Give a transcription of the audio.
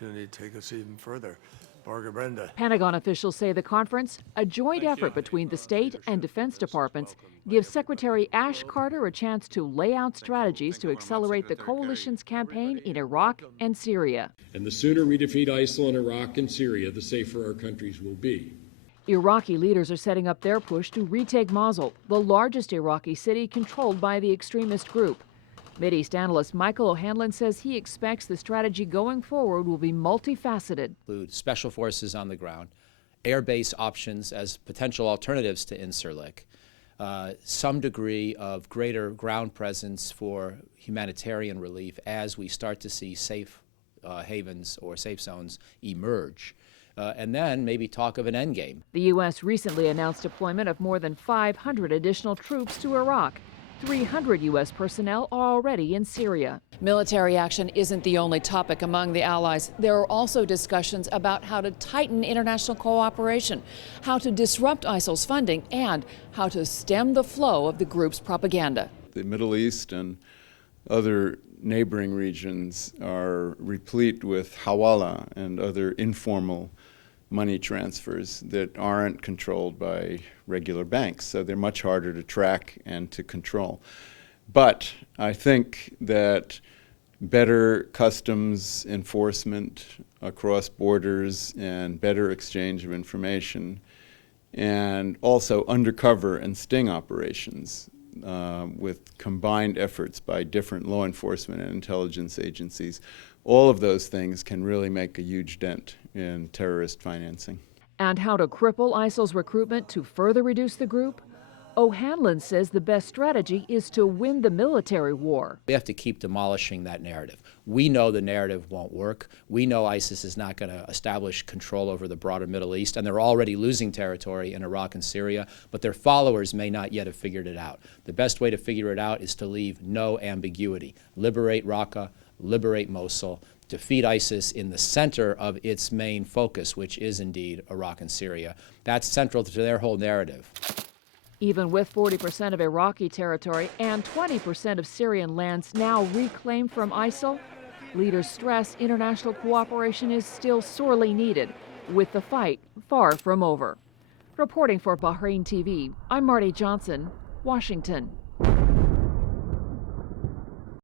opportunity to take us even further. Barga Brenda. Pentagon officials say the conference, a joint effort between the state and defense departments, gives Secretary Ash Carter a chance to lay out strategies to accelerate the coalition's campaign in Iraq and Syria. And the sooner we defeat ISIL in Iraq and Syria, the safer our countries will be. Iraqi leaders are setting up their push to retake Mosul, the largest Iraqi city controlled by the extremist group. Mideast analyst Michael O'Hanlon says he expects the strategy going forward will be multifaceted. Include special forces on the ground, air base options as potential alternatives to Incirlik, some degree of greater ground presence for humanitarian relief as we start to see safe havens or safe zones emerge. And then maybe talk of an endgame. The U.S. recently announced deployment of more than 500 additional troops to Iraq. 300 U.S. personnel are already in Syria. Military action isn't the only topic among the allies. There are also discussions about how to tighten international cooperation, how to disrupt ISIL's funding, and how to stem the flow of the group's propaganda. The Middle East and other neighboring regions are replete with hawala and other informal money transfers that aren't controlled by regular banks, so they're much harder to track and to control. But I think that better customs enforcement across borders and better exchange of information, and also undercover and sting operations with combined efforts by different law enforcement and intelligence agencies, all of those things can really make a huge dent in terrorist financing. And how to cripple ISIL's recruitment to further reduce the group? O'Hanlon says the best strategy is to win the military war. We have to keep demolishing that narrative. We know the narrative won't work. We know ISIS is not going to establish control over the broader Middle East, and they're already losing territory in Iraq and Syria, but their followers may not yet have figured it out. The best way to figure it out is to leave no ambiguity. Liberate Raqqa, liberate Mosul, defeat ISIS in the center of its main focus, which is indeed Iraq and Syria. That's central to their whole narrative. Even with 40% of Iraqi territory and 20% of Syrian lands now reclaimed from ISIL, leaders stress international cooperation is still sorely needed, with the fight far from over. Reporting for Bahrain TV, I'm Marty Johnson, Washington.